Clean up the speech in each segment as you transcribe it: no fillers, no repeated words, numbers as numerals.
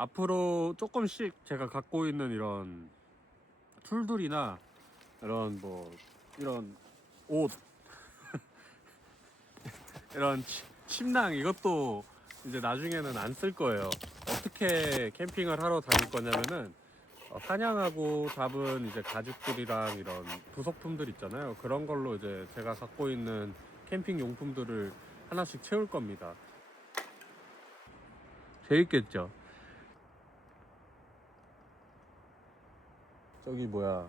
앞으로 조금씩 제가 갖고 있는 이런 툴들이나 이런 이런 옷 이런 침낭 이것도 이제 나중에는 안 쓸 거예요. 어떻게 캠핑을 하러 다닐 거냐면은 사냥하고 잡은 이제 가죽들이랑 이런 부속품들 있잖아요. 그런 걸로 이제 제가 갖고 있는 캠핑 용품들을 하나씩 채울 겁니다. 재밌겠죠? 저기 뭐야,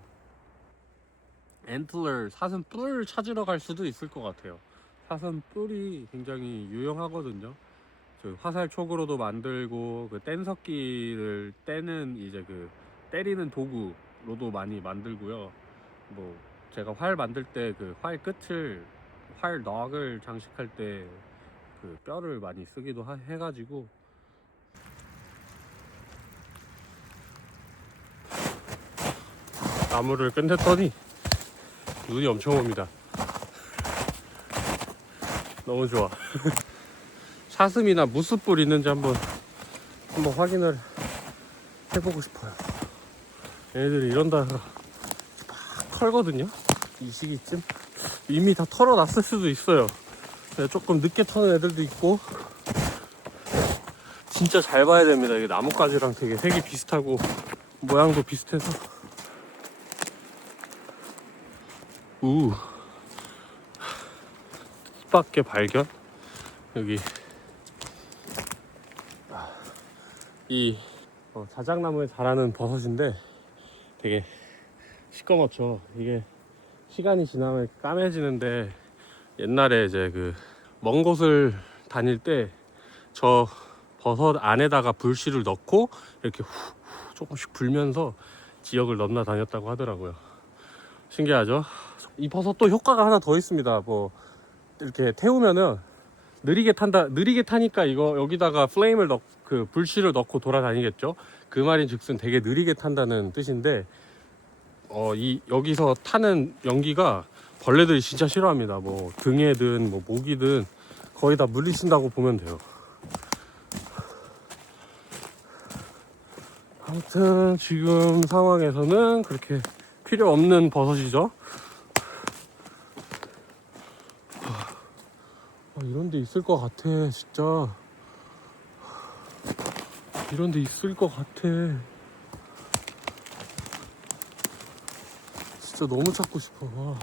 앤틀러 사슴 뿔 찾으러 갈 수도 있을 것 같아요. 사슴 뿔이 굉장히 유용하거든요. 저 화살 촉으로도 만들고 그 뗀석기를 떼는 이제 그 때리는 도구로도 많이 만들고요. 뭐 제가 활 만들 때 그 활 끝을 활 넉을 장식할 때 그 뼈를 많이 쓰기도 해가지고. 나무를 끝냈더니 눈이 엄청 옵니다. 너무 좋아. 사슴이나 무스뿔 있는지 한번 확인을 해보고 싶어요. 얘네들이 이런다가 막 털거든요. 이 시기쯤 이미 다 털어놨을 수도 있어요. 조금 늦게 터는 애들도 있고. 진짜 잘 봐야 됩니다. 이게 나뭇가지랑 되게 색이 비슷하고 모양도 비슷해서. 뜻밖의 발견. 여기 이 자작나무에 자라는 버섯인데 되게 시꺼멓죠. 이게 시간이 지나면 까매지는데, 옛날에 이제 그 먼 곳을 다닐 때 저 버섯 안에다가 불씨를 넣고 이렇게 후 조금씩 불면서 지역을 넘나 다녔다고 하더라고요. 신기하죠? 이 버섯도 효과가 하나 더 있습니다. 뭐 이렇게 태우면은 느리게 타니까 이거 여기다가 플레임을 그 불씨를 넣고 돌아다니겠죠. 그 말인즉슨 되게 느리게 탄다는 뜻인데, 여기서 타는 연기가 벌레들이 진짜 싫어합니다. 뭐 등에든 뭐 목이든 거의 다 물리친다고 보면 돼요. 아무튼 지금 상황에서는 그렇게 필요 없는 버섯이죠. 이런 데 있을 것 같아. 진짜 이런 데 있을 것 같아. 진짜 너무 찾고 싶어. 와.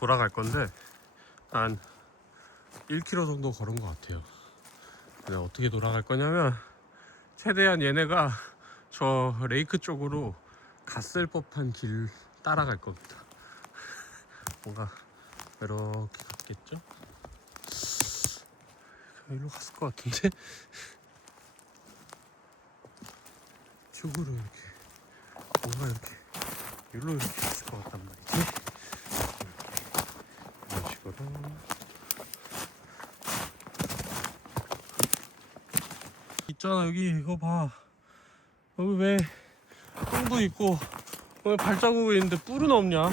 돌아갈 건데 한 1km 정도 걸은 것 같아요. 근데 어떻게 돌아갈 거냐면, 최대한 얘네가 저 레이크 쪽으로 갔을 법한 길 따라갈 겁니다. 뭔가 이렇게 갔겠죠? 일로 갔을 것 같은데? 쪽으로 이렇게 뭔가 이렇게 일로 이렇게 갔을 것 같단 말이지. 이렇게 이런 식으로. 있잖아, 여기 이거 봐. 여기 왜 똥도 있고 왜 발자국이 있는데 뿔은 없냐?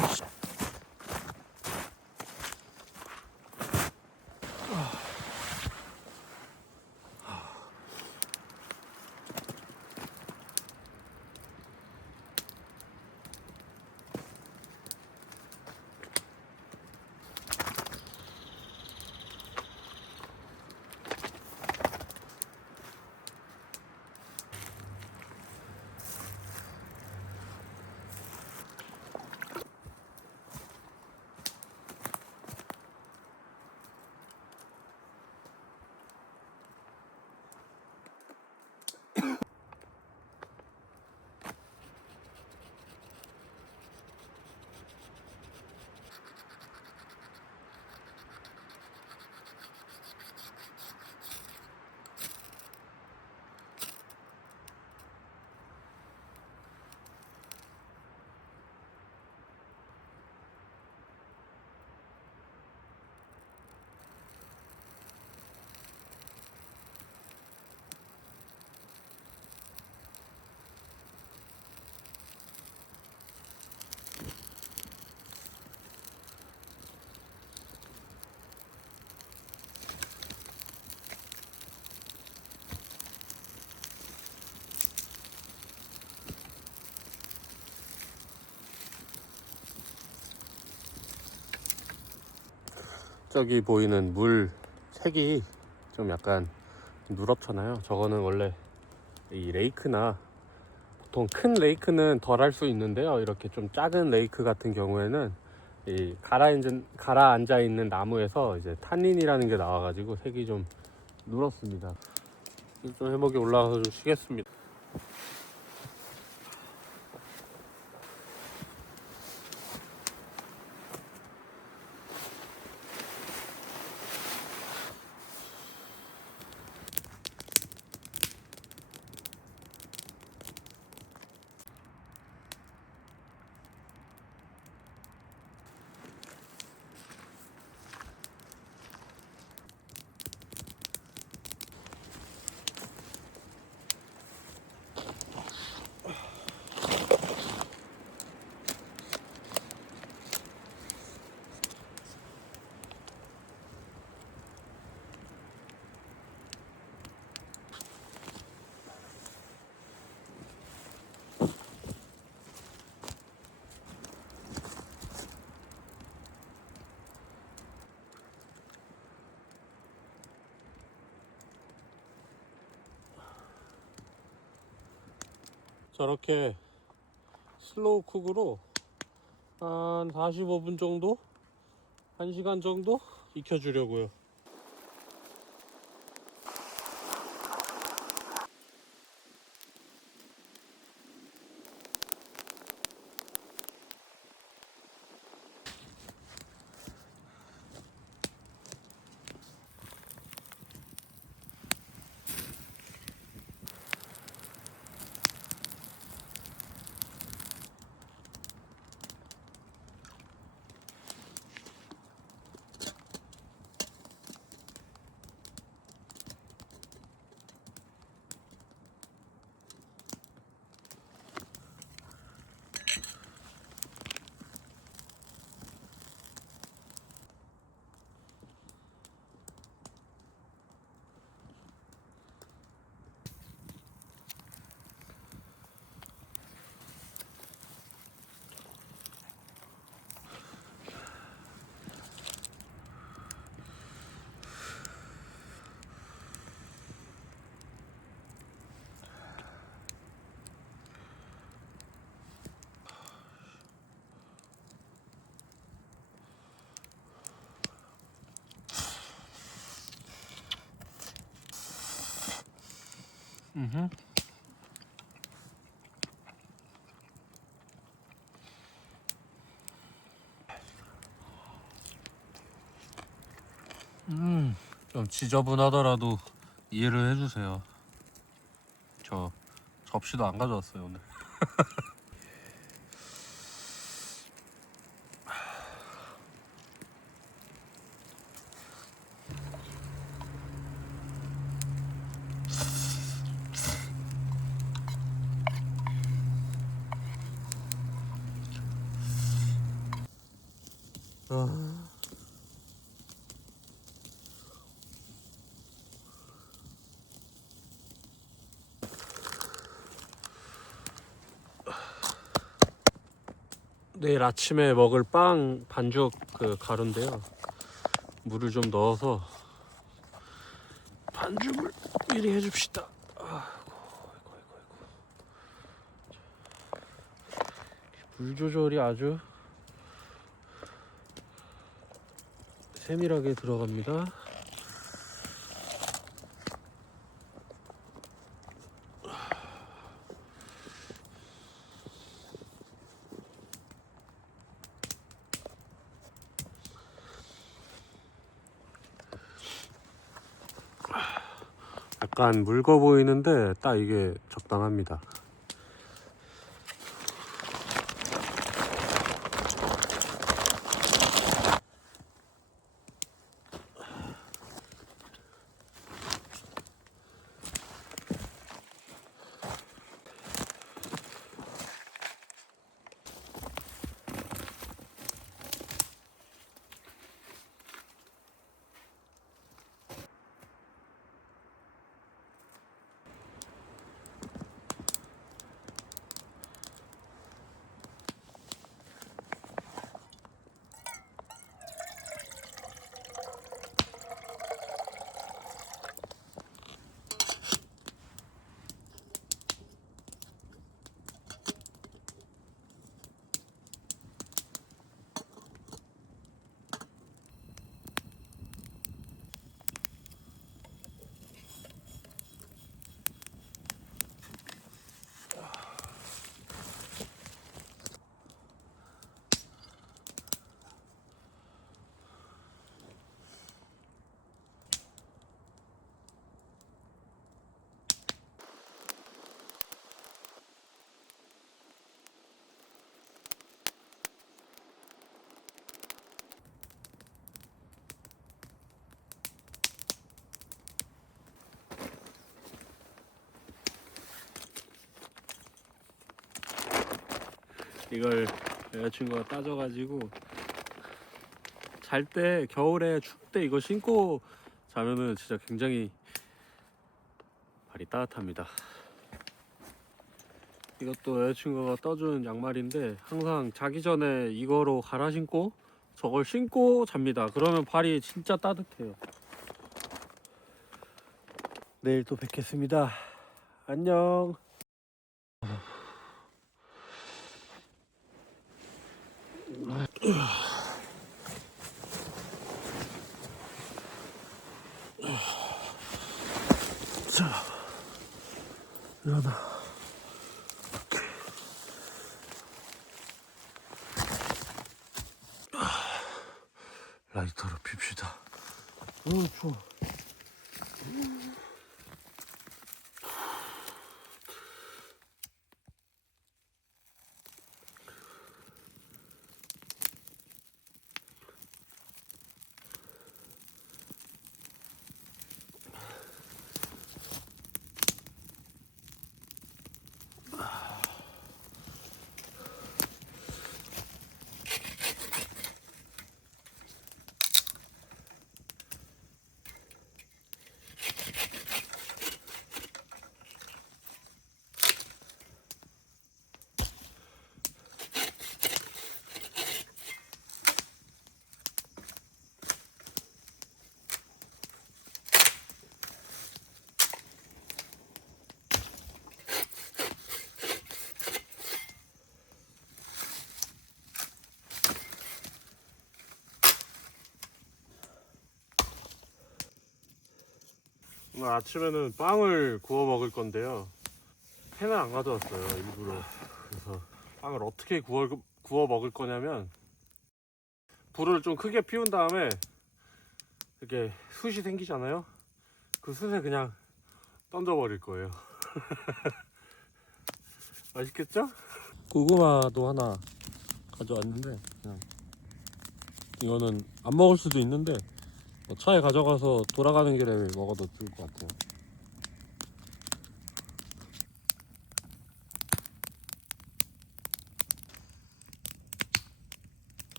저기 보이는 물 색이 좀 약간 누렇잖아요. 저거는 원래 이 레이크나 보통 큰 레이크는 덜 할 수 있는데요, 이렇게 좀 작은 레이크 같은 경우에는 이 가라앉아 있는 나무에서 이제 탄닌이라는 게 나와가지고 색이 좀 누렇습니다. 좀 해먹이 올라가서 좀 쉬겠습니다. 저렇게 슬로우 쿡으로 한 45분 정도? 1시간 정도 익혀주려고요. 좀 지저분하더라도 이해를 해주세요. 저 접시도 안 가져왔어요 오늘. 내일 아침에 먹을 빵 반죽 그 가루인데요, 물을 좀 넣어서 반죽을 미리 해줍시다. 물 조절이 아주 세밀하게 들어갑니다. 약간 묽어 보이는데 딱 이게 적당합니다. 이걸 여자친구가 따져가지고 잘 때 겨울에 추울 때 이거 신고 자면은 진짜 굉장히 발이 따뜻합니다. 이것도 여자친구가 떠준 양말인데 항상 자기 전에 이거로 갈아 신고 저걸 신고 잡니다. 그러면 발이 진짜 따뜻해요. 내일 또 뵙겠습니다. 안녕. 자, 일어나. 라이터로 핍시다. 추워. 오늘 아침에는 빵을 구워 먹을 건데요. 팬을 안 가져왔어요, 일부러. 그래서 빵을 어떻게 구워 먹을 거냐면, 불을 좀 크게 피운 다음에 이렇게 숯이 생기잖아요. 그 숯에 그냥 던져버릴 거예요. 맛있겠죠? 고구마도 하나 가져왔는데, 그냥 이거는 안 먹을 수도 있는데 차에 가져가서 돌아가는 길에 먹어도 좋을 것 같아요.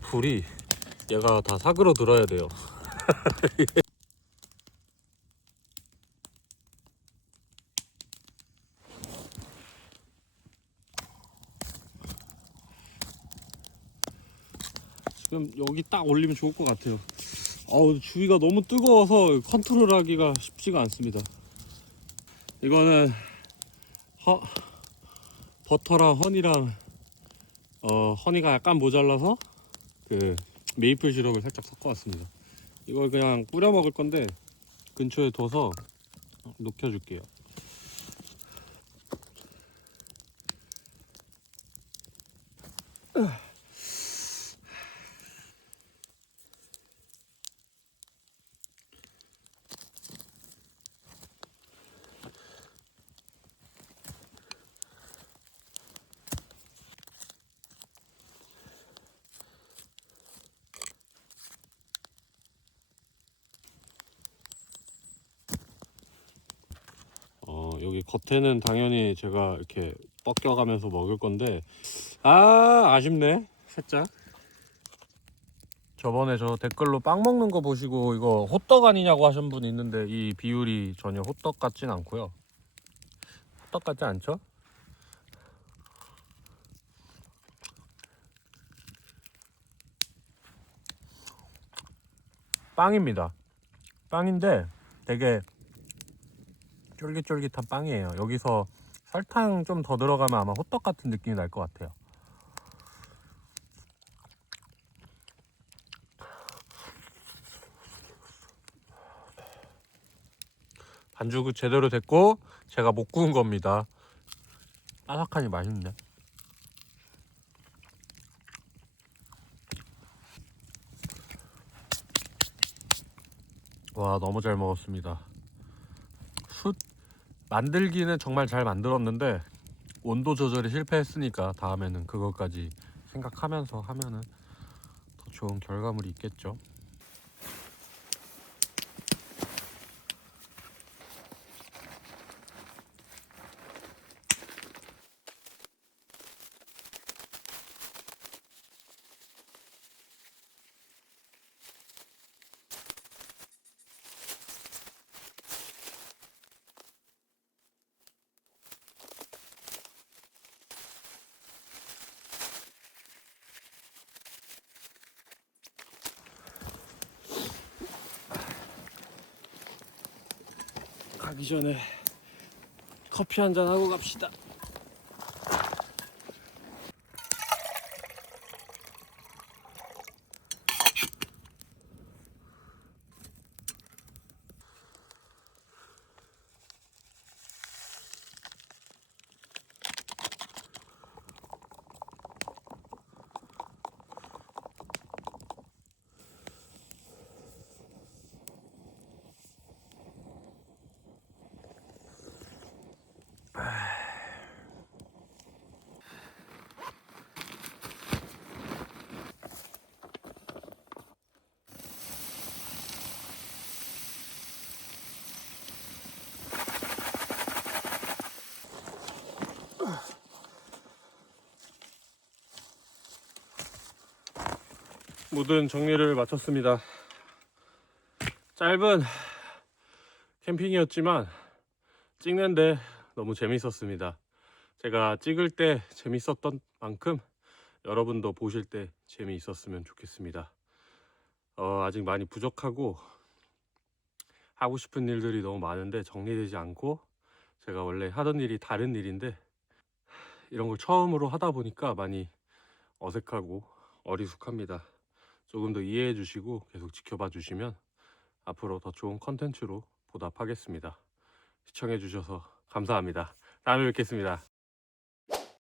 불이 얘가 다 사그러 들어야 돼요. 지금 여기 딱 올리면 좋을 것 같아요. 주위가 너무 뜨거워서 컨트롤하기가 쉽지가 않습니다. 이거는 버터랑 허니랑 허니가 약간 모자라서 그 메이플 시럽을 살짝 섞어왔습니다. 이걸 그냥 뿌려 먹을 건데 근처에 둬서 녹여줄게요. 여기 겉에는 당연히 제가 이렇게 벗겨가면서 먹을 건데 아쉽네 살짝. 저번에 저 댓글로 빵 먹는 거 보시고 이거 호떡 아니냐고 하신 분 있는데 이 비율이 전혀 호떡 같진 않고요. 호떡 같지 않죠? 빵입니다. 빵인데 되게 쫄깃쫄깃한 빵이에요. 여기서 설탕 좀 더 들어가면 아마 호떡 같은 느낌이 날 것 같아요. 반죽이 제대로 됐고 제가 못 구운 겁니다. 바삭하니 맛있네. 와, 너무 잘 먹었습니다. 숯 만들기는 정말 잘 만들었는데 온도 조절이 실패했으니까 다음에는 그것까지 생각하면서 하면은 더 좋은 결과물이 있겠죠. 가기 전에 커피 한잔 하고 갑시다. 모든 정리를 마쳤습니다. 짧은 캠핑이었지만 찍는데 너무 재밌었습니다. 제가 찍을 때 재밌었던 만큼 여러분도 보실 때 재미있었으면 좋겠습니다. 아직 많이 부족하고 하고 싶은 일들이 너무 많은데 정리되지 않고, 제가 원래 하던 일이 다른 일인데 이런 걸 처음으로 하다 보니까 많이 어색하고 어리숙합니다. 조금 더 이해해 주시고 계속 지켜봐 주시면 앞으로 더 좋은 컨텐츠로 보답하겠습니다. 시청해 주셔서 감사합니다. 다음에 뵙겠습니다.